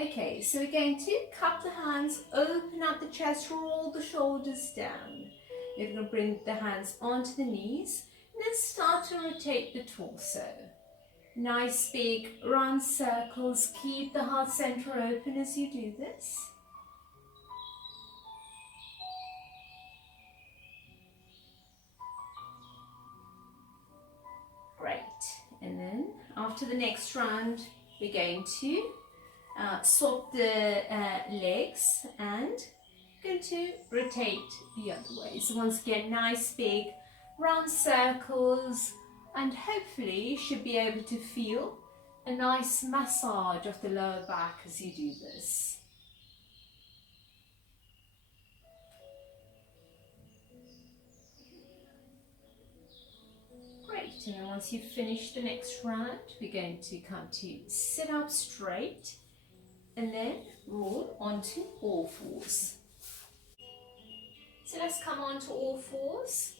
Okay, so we're going to cup the hands, open up the chest, roll the shoulders down. You're going to bring the hands onto the knees and then start to rotate the torso. Nice big round circles. Keep the heart center open as you do this. Great. And then after the next round, we're going to swap the legs and going to rotate the other way. So once again, nice big round circles, and hopefully you should be able to feel a nice massage of the lower back as you do this. Great, and then once you've finished the next round, we're going to come to sit up straight and then roll onto all fours. So let's come onto all fours,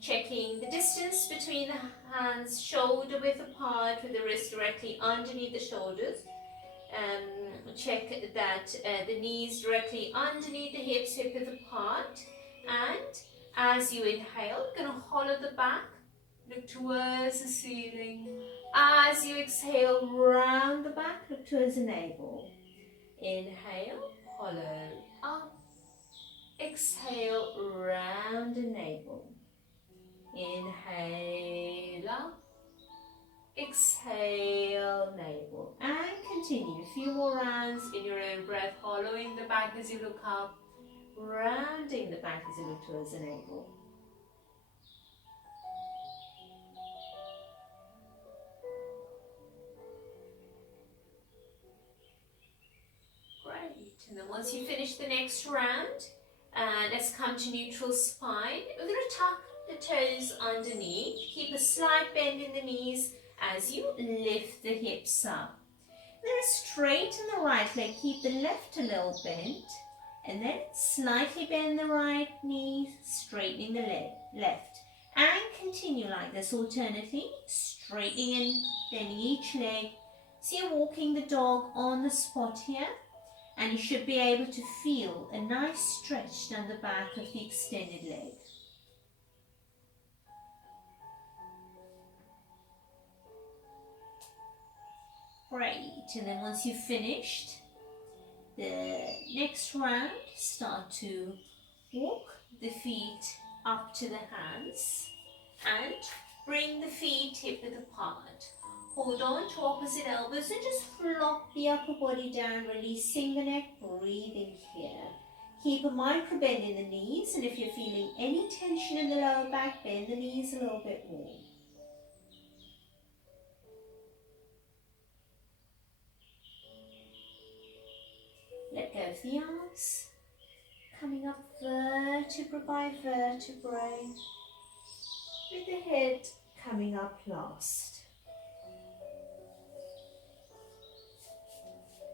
checking the distance between the hands, shoulder width apart with the wrist directly underneath the shoulders. Check that the knees directly underneath the hips, hip width apart. And as you inhale, you're going to hollow the back, look towards the ceiling. As you exhale, round the back, look towards the navel. Inhale, hollow up. Exhale, round the navel. Inhale up. Exhale, navel. And continue. A few more rounds in your own breath, hollowing the back as you look up, rounding the back as you look towards the navel. Great. And then once you finish the next round, let's come to neutral spine. We're going to tuck the toes underneath. Keep a slight bend in the knees as you lift the hips up. Then straighten the right leg. Keep the left a little bent. And then slightly bend the right knee, straightening the left. And continue like this alternately, straightening and bending each leg. So you're walking the dog on the spot here. And you should be able to feel a nice stretch down the back of the extended leg. Great, and then once you've finished the next round, start to walk the feet up to the hands and bring the feet hip width apart. Hold on to opposite elbows and just flop the upper body down, releasing the neck, breathing here. Keep a micro bend in the knees, and if you're feeling any tension in the lower back, bend the knees a little bit more. Let go of the arms, coming up vertebra by vertebra, with the head coming up last.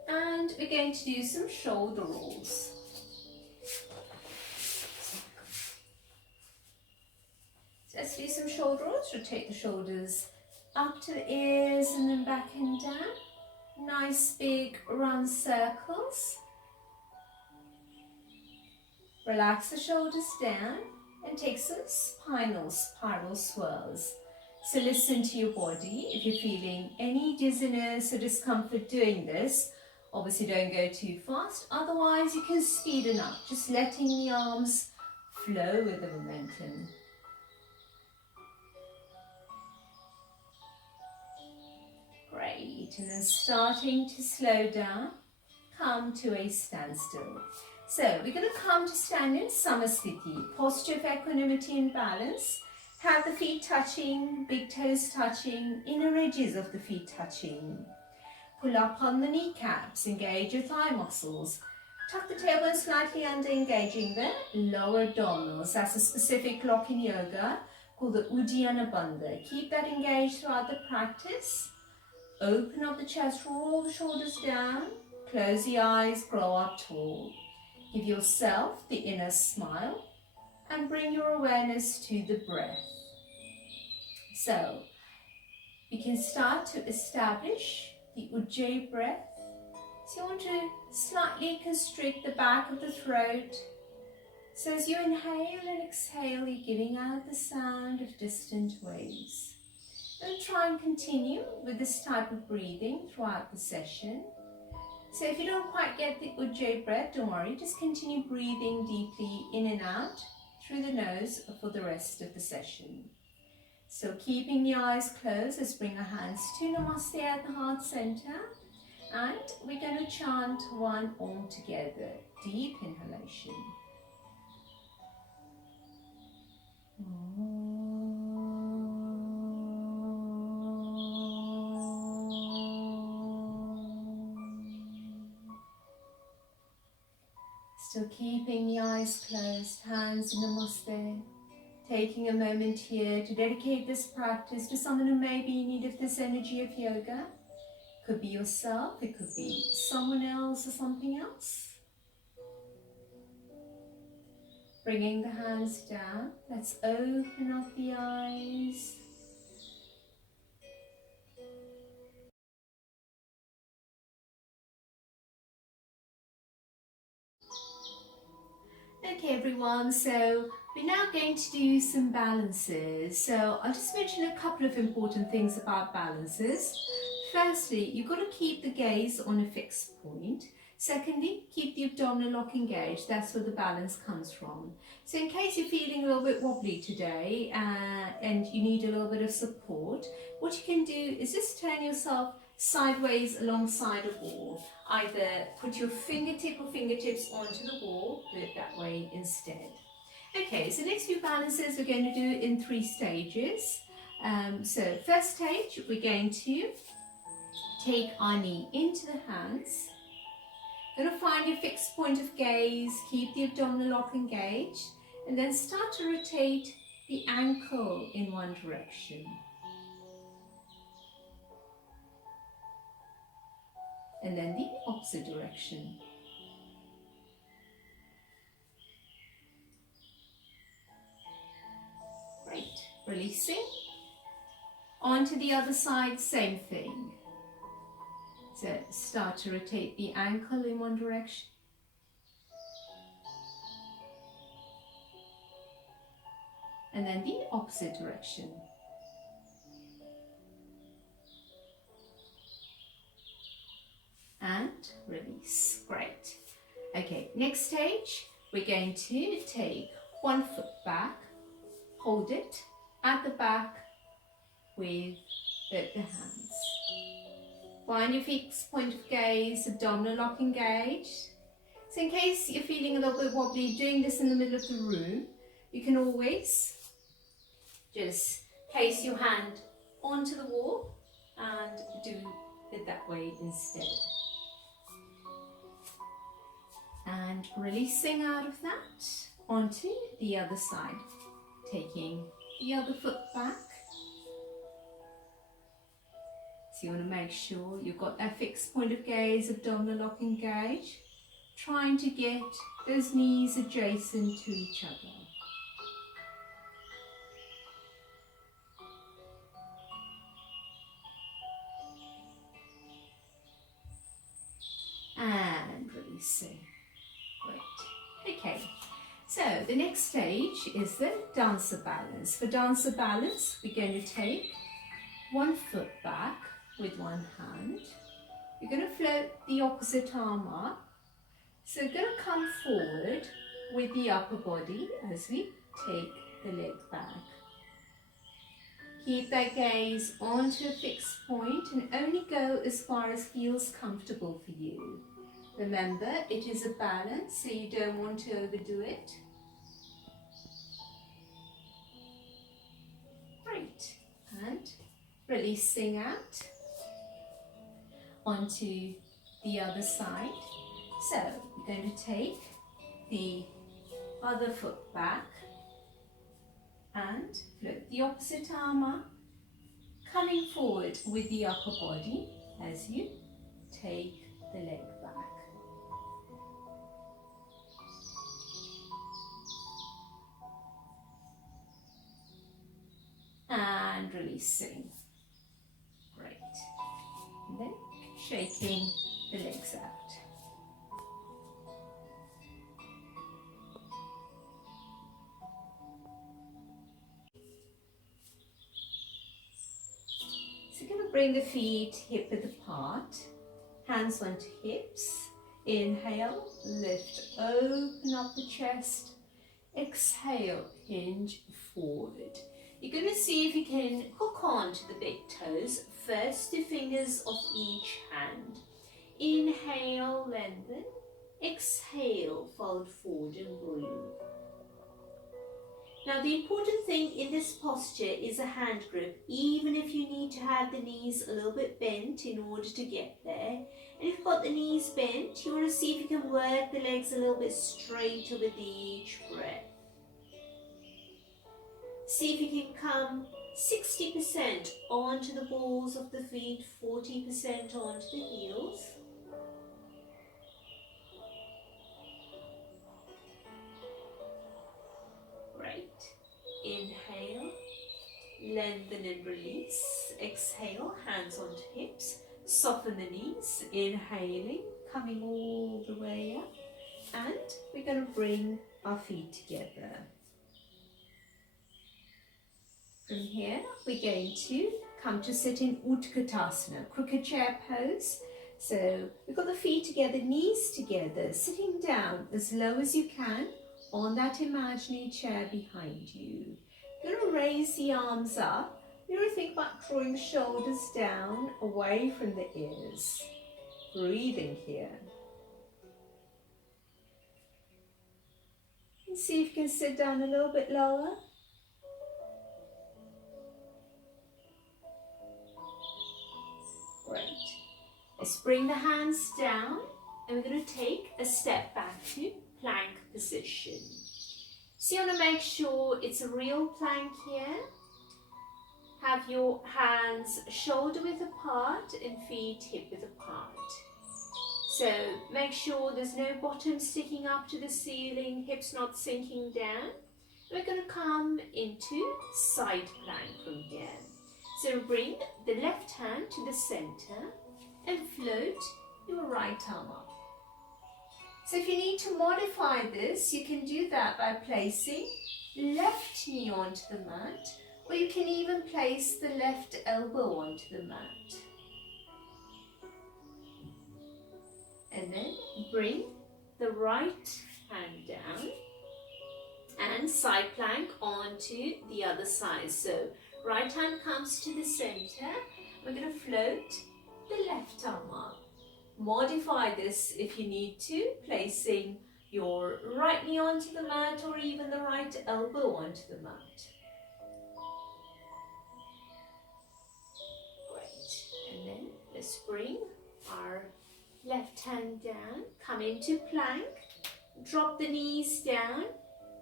And we're going to do some shoulder rolls. So let's do some shoulder rolls. Rotate the shoulders up to the ears and then back and down. Nice big round circles. Relax the shoulders down and take some spinal spiral swirls. So listen to your body. If you're feeling any dizziness or discomfort doing this, obviously don't go too fast, otherwise you can speed it up, just letting the arms flow with the momentum. Great, and then starting to slow down, come to a standstill. So we're going to come to stand in Samasthiti, posture of equanimity and balance. Have the feet touching, big toes touching, inner edges of the feet touching. Pull up on the kneecaps, engage your thigh muscles. Tuck the tailbone slightly under, engaging the lower abdominals. That's a specific block in yoga called the Uddiyana Bandha. Keep that engaged throughout the practice. Open up the chest, roll the shoulders down, close the eyes, grow up tall. Give yourself the inner smile and bring your awareness to the breath. So, we can start to establish the Ujjayi breath So you want to slightly constrict the back of the throat. So as you inhale and exhale, you're giving out the sound of distant waves. And try and continue with this type of breathing throughout the session. So if you don't quite get the Ujjayi breath, don't worry, just continue breathing deeply in and out through the nose for the rest of the session. So keeping the eyes closed, let's bring our hands to Namaste at the heart center. And we're going to chant one Om together. Deep inhalation. Still keeping the eyes closed, hands in Namaste. Taking a moment here to dedicate this practice to someone who may be in need of this energy of yoga. Could be yourself, it could be someone else or something else. Bringing the hands down, let's open up the eyes. Okay everyone, so we're now going to do some balances. So I'll just mention a couple of important things about balances. Firstly, you've got to keep the gaze on a fixed point. Secondly, keep the abdominal lock engaged. That's where the balance comes from. So in case you're feeling a little bit wobbly today and you need a little bit of support, what you can do is just turn yourself sideways alongside a wall. Either put your fingertip or fingertips onto the wall, do it that way instead. Okay, so next few balances we're going to do in 3 stages. So first stage, we're going to take our knee into the hands. Going to find your fixed point of gaze, keep the abdominal lock engaged, and then start to rotate the ankle in one direction. And then the opposite direction. Great. Releasing. On to the other side, same thing. So start to rotate the ankle in one direction. And then the opposite direction. And release. Great. Okay, next stage, we're going to take one foot back, hold it at the back with both the hands. Find your fixed point of gaze, abdominal lock engaged. So in case you're feeling a little bit wobbly, doing this in the middle of the room, you can always just place your hand onto the wall and do it that way instead. And releasing out of that onto the other side, taking the other foot back. So you want to make sure you've got that fixed point of gaze, abdominal lock engaged, trying to get those knees adjacent to each other. And releasing. Great. Okay, so the next stage is the dancer balance. For dancer balance, we're going to take one foot back with one hand. You're going to float the opposite arm up. So you're going to come forward with the upper body as we take the leg back. Keep that gaze onto a fixed point and only go as far as feels comfortable for you. Remember, it is a balance, so you don't want to overdo it. Great. And releasing out onto the other side. So we're going to take the other foot back and float the opposite arm up, coming forward with the upper body as you take the leg back. And releasing. Great. And then shaking the legs out. So you're going to bring the feet hip width apart, hands onto hips. Inhale, lift, open up the chest. Exhale, hinge forward. You're going to see if you can hook on to the big toes, first 2 fingers of each hand. Inhale, lengthen. Exhale, fold forward and breathe. Now the important thing in this posture is a hand grip, even if you need to have the knees a little bit bent in order to get there. And if you've got the knees bent, you want to see if you can work the legs a little bit straighter with each breath. See if you can come 60% onto the balls of the feet, 40% onto the heels. Great. Inhale, lengthen and release. Exhale, hands onto hips. Soften the knees. Inhaling, coming all the way up. And we're going to bring our feet together. From here, we're going to come to sit in Utkatasana, crooked chair pose. So we've got the feet together, knees together, sitting down as low as you can on that imaginary chair behind you. You're going to raise the arms up. You're going to think about drawing the shoulders down, away from the ears. Breathing here. And see if you can sit down a little bit lower. Great. Let's bring the hands down and we're going to take a step back to plank position. So you want to make sure it's a real plank here. Have your hands shoulder width apart and feet hip width apart. So make sure there's no bottom sticking up to the ceiling, hips not sinking down. We're going to come into side plank from here. So bring the left hand to the center and float your right arm up. So if you need to modify this, you can do that by placing left knee onto the mat, or you can even place the left elbow onto the mat. And then bring the right hand down and side plank onto the other side. So right hand comes to the center. We're going to float the left arm up. Modify this if you need to, placing your right knee onto the mat or even the right elbow onto the mat. Great. And then let's bring our left hand down, come into plank, drop the knees down,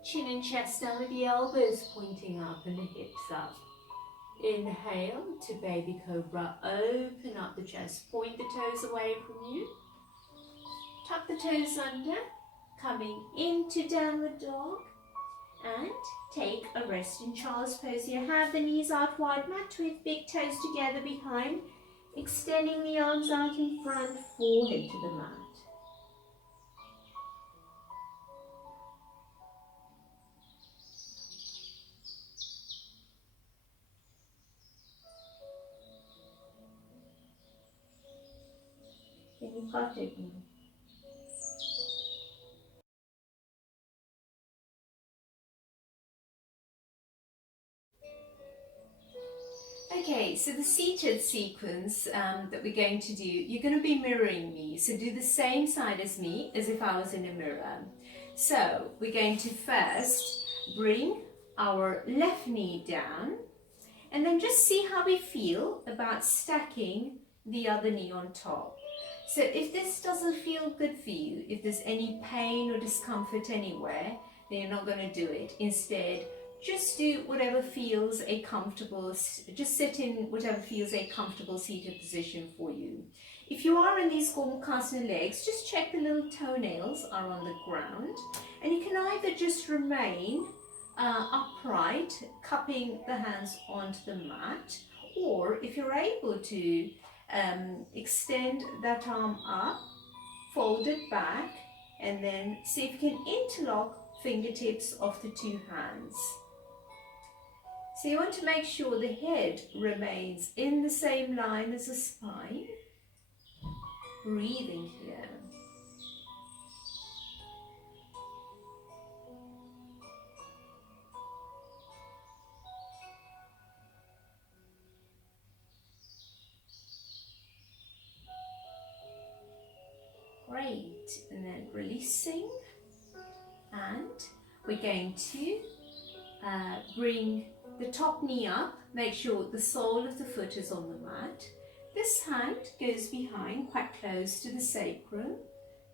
chin and chest down with the elbows pointing up and the hips up. Inhale to baby cobra, open up the chest, point the toes away from you, tuck the toes under, coming into downward dog and take a rest in child's pose here. Have the knees out wide, mat with big toes together behind, extending the arms out in front, forehead to the mat. You got it now. Okay, so the seated sequence that we're going to do, you're going to be mirroring me. So do the same side as me as if I was in a mirror. So we're going to first bring our left knee down and then just see how we feel about stacking the other knee on top. So if this doesn't feel good for you, if there's any pain or discomfort anywhere, then you're not going to do it. Instead, just do whatever feels a comfortable, just sit in whatever feels a comfortable seated position for you. If you are in these Gomukhasana legs, just check the little toenails are on the ground, and you can either just remain upright, cupping the hands onto the mat, or if you're able to, extend that arm up, fold it back, and then see if you can interlock fingertips of the two hands. So you want to make sure the head remains in the same line as the spine. Breathing here. Great, and then releasing, and we're going to bring the top knee up, make sure the sole of the foot is on the mat. This hand goes behind, quite close to the sacrum.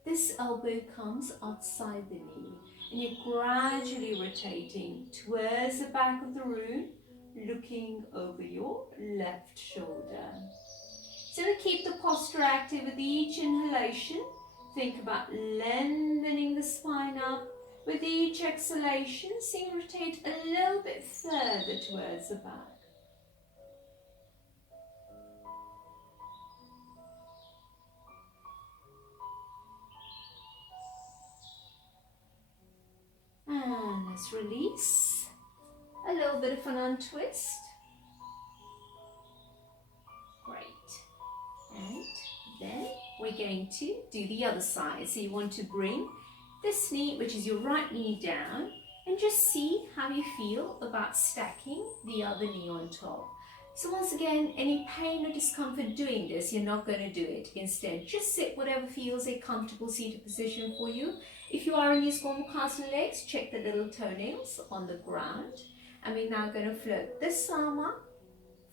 This elbow comes outside the knee, and you're gradually rotating towards the back of the room, looking over your left shoulder. So we keep the posture active with each inhalation. Think about lengthening the spine up. With each exhalation, see rotate a little bit further towards the back. And let's release. A little bit of an untwist. Great. And then we're going to do the other side. So you want to bring this knee, which is your right knee, down, and just see how you feel about stacking the other knee on top. So once again, any pain or discomfort doing this, you're not going to do it. Instead, just sit whatever feels a comfortable seated position for you. If you are in these formal calves and legs, check the little toenails on the ground. And we're now going to float this arm up,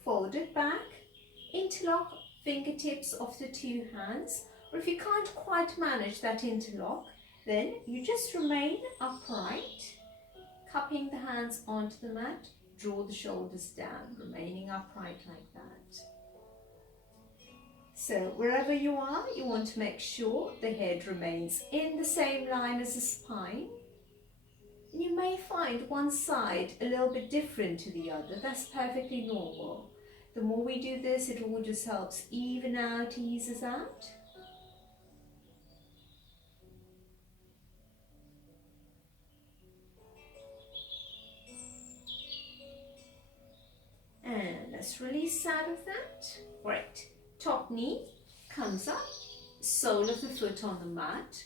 fold it back, interlock fingertips of the two hands. Or if you can't quite manage that interlock, then you just remain upright, cupping the hands onto the mat, draw the shoulders down, remaining upright like that. So wherever you are, you want to make sure the head remains in the same line as the spine. And you may find one side a little bit different to the other. That's perfectly normal. The more we do this, it all just helps even out, eases out. And let's release out of that. Great. Top knee comes up, sole of the foot on the mat.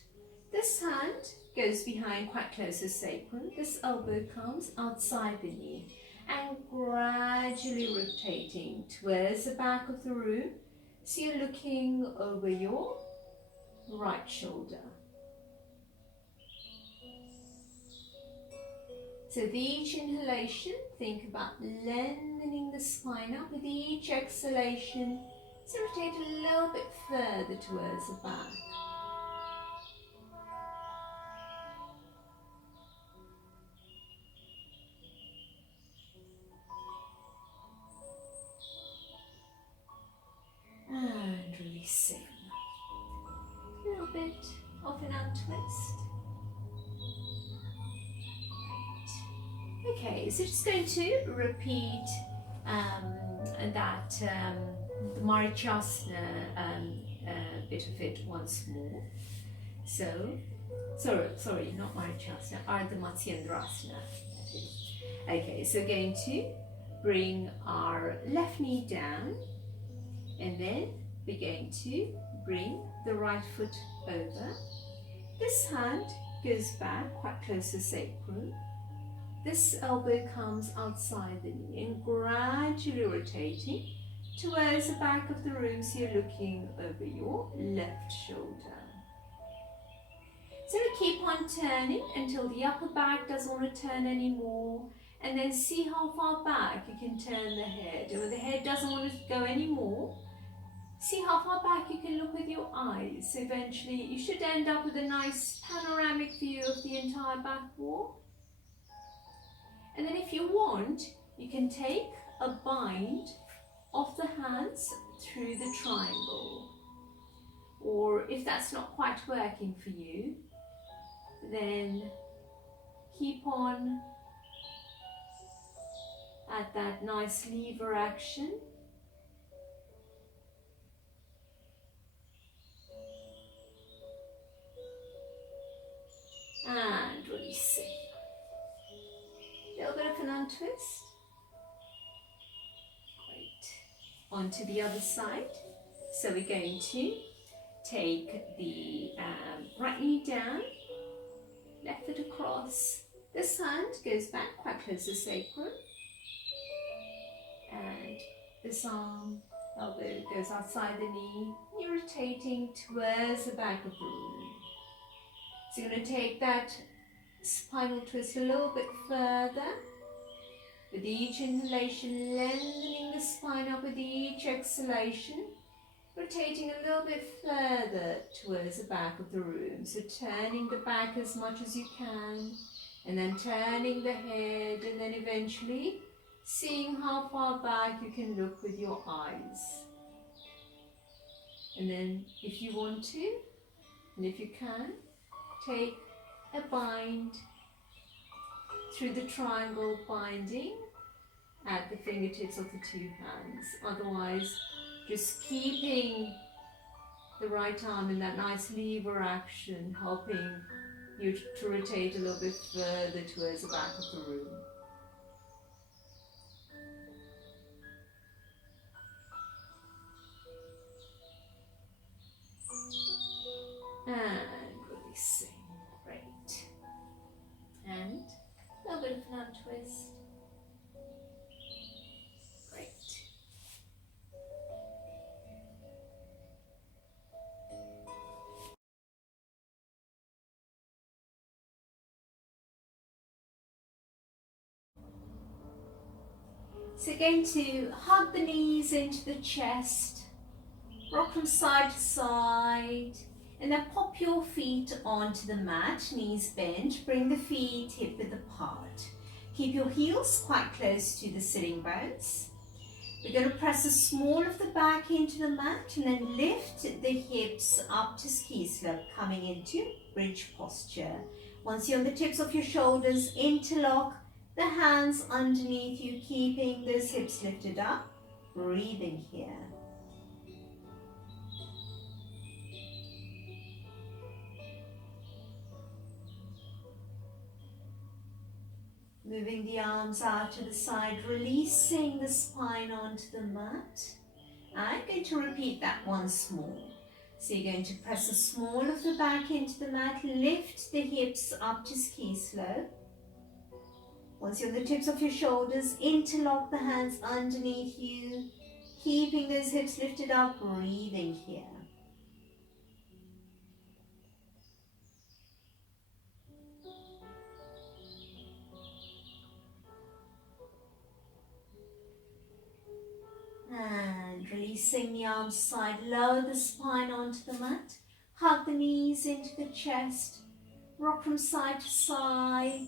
This hand goes behind, quite close to sacrum. This elbow comes outside the knee, and gradually rotating towards the back of the room. So you're looking over your right shoulder. So with each inhalation, think about lengthening the spine up. With each exhalation, so rotate a little bit further towards the back. And releasing. A little bit of an untwist. Okay, so just going to repeat that the Marichasana bit of it once more. So, sorry, not Marichasana, Ardha Matsyendrasana. That is. Okay, so going to bring our left knee down, and then we're going to bring the right foot over. This hand goes back quite close to sacrum. This elbow comes outside the knee and gradually rotating towards the back of the room, so you're looking over your left shoulder. So we keep on turning until the upper back doesn't want to turn anymore, and then see how far back you can turn the head. And when the head doesn't want to go anymore, see how far back you can look with your eyes. So eventually you should end up with a nice panoramic view of the entire back wall. And then if you want, you can take a bind of the hands through the triangle. Or if that's not quite working for you, then keep on at that nice lever action. flank twist. Great. Onto the other side. So we're going to take the right knee down, left foot across. This hand goes back quite close to sacrum. And this arm, elbow goes outside the knee. You're rotating towards the back of the room. So you're going to take that spinal twist a little bit further. With each inhalation, lengthening the spine up with each exhalation. Rotating a little bit further towards the back of the room. So turning the back as much as you can. And then turning the head. And then eventually seeing how far back you can look with your eyes. And then if you want to, and if you can, take a bind through the triangle binding at the fingertips of the two hands. Otherwise, just keeping the right arm in that nice lever action, helping you to rotate a little bit further towards the back of the room. And releasing. Great. And a little bit of flank twist. Great. So going to hug the knees into the chest. Rock from side to side, and then pop your feet onto the mat, knees bent. Bring the feet hip width apart. Keep your heels quite close to the sitting bones. We're going to press the small of the back into the mat and then lift the hips up to ski slope, coming into bridge posture. Once you're on the tips of your shoulders, interlock the hands underneath you, keeping those hips lifted up. Breathing here. Moving the arms out to the side, releasing the spine onto the mat. I'm going to repeat that once more. So you're going to press the small of the back into the mat, lift the hips up to ski slope. Once you're on the tips of your shoulders, interlock the hands underneath you, keeping those hips lifted up, breathing here. And releasing the arms aside, lower the spine onto the mat, hug the knees into the chest, rock from side to side.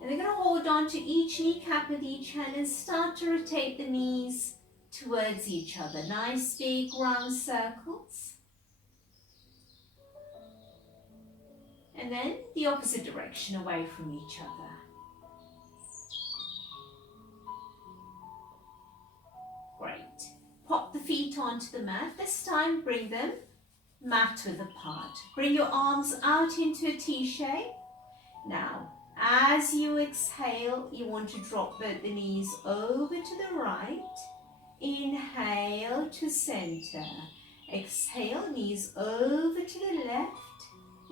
And we're going to hold on to each kneecap with each hand and start to rotate the knees towards each other. Nice big round circles. And then the opposite direction, away from each other. Great. Pop the feet onto the mat. This time bring them mat width apart. Bring your arms out into a T shape. Now, as you exhale, you want to drop both the knees over to the right. Inhale to center. Exhale, knees over to the left.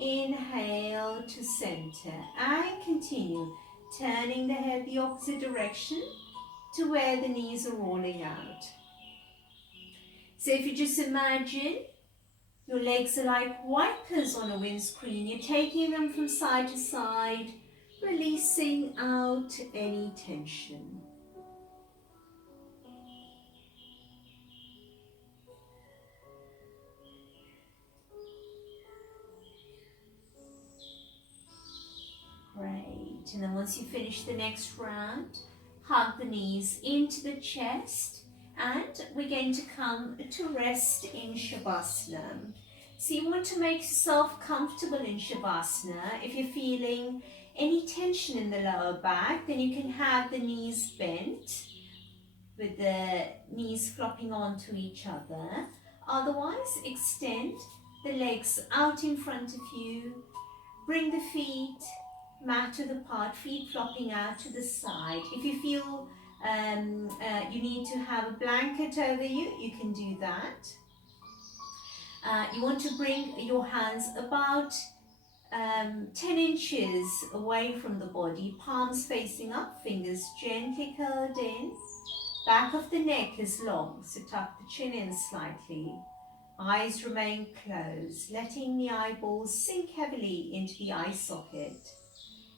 Inhale to center. And continue, turning the head the opposite direction to where the knees are rolling out. So if you just imagine your legs are like wipers on a windscreen, you're taking them from side to side, releasing out any tension. Great. And then once you finish the next round, hug the knees into the chest, and we're going to come to rest in Shavasana. So you want to make yourself comfortable in Shavasana. If you're feeling any tension in the lower back, then you can have the knees bent with the knees flopping onto each other. Otherwise, extend the legs out in front of you. Bring the feet mat width apart, feet flopping out to the side. If you feel you need to have a blanket over you, you can do that. You want to bring your hands about 10 inches away from the body, palms facing up, fingers gently curled in. Back of the neck is long, so tuck the chin in slightly. Eyes remain closed, letting the eyeballs sink heavily into the eye socket.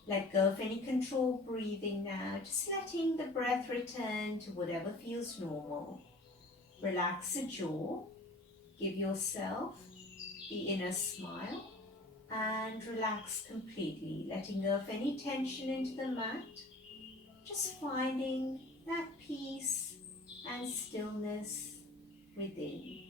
Let go of any controlled breathing now, just letting the breath return to whatever feels normal. Relax the jaw, give yourself the inner smile, and relax completely, letting go of any tension into the mat, just finding that peace and stillness within.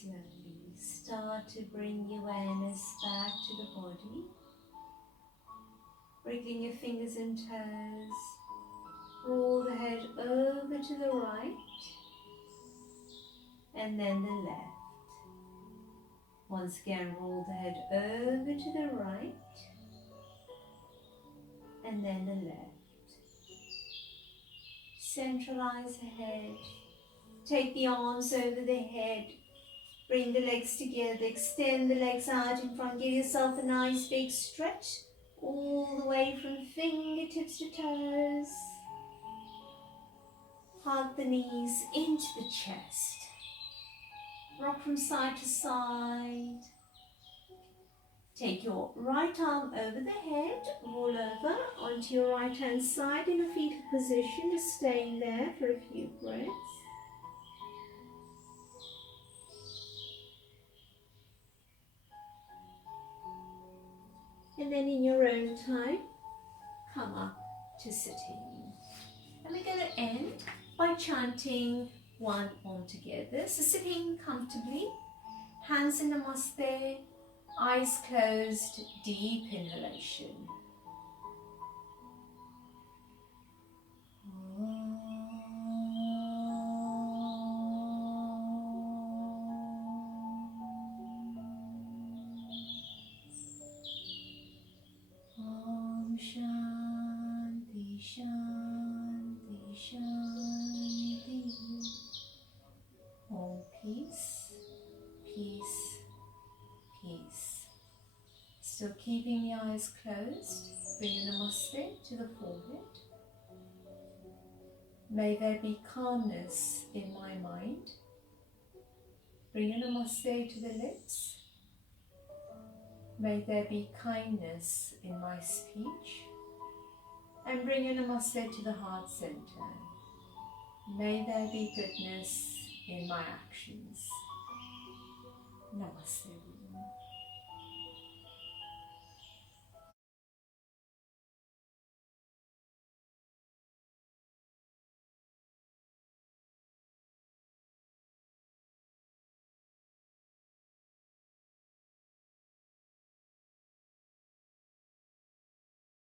Slowly start to bring your awareness back to the body. Wriggling your fingers and toes. Roll the head over to the right and then the left. Once again, roll the head over to the right and then the left. Centralize the head. Take the arms over the head. Bring the legs together. Extend the legs out in front. Give yourself a nice big stretch all the way from fingertips to toes. Hug the knees into the chest. Rock from side to side. Take your right arm over the head, roll over onto your right hand side in a fetal position, just staying there for a few breaths. And then in your own time, come up to sitting. And we're going to end by chanting one Om together. So sitting comfortably, hands in Namaste, eyes closed, deep inhalation. Om Shanti Shanti Shanti. Om peace, peace, peace. Still keeping the eyes closed, bring your Namaste to the forehead. May there be calmness in my mind. Bring your Namaste to the lips. May there be kindness in my speech. And bring your Namaste to the heart center. May there be goodness in my actions. Namaste.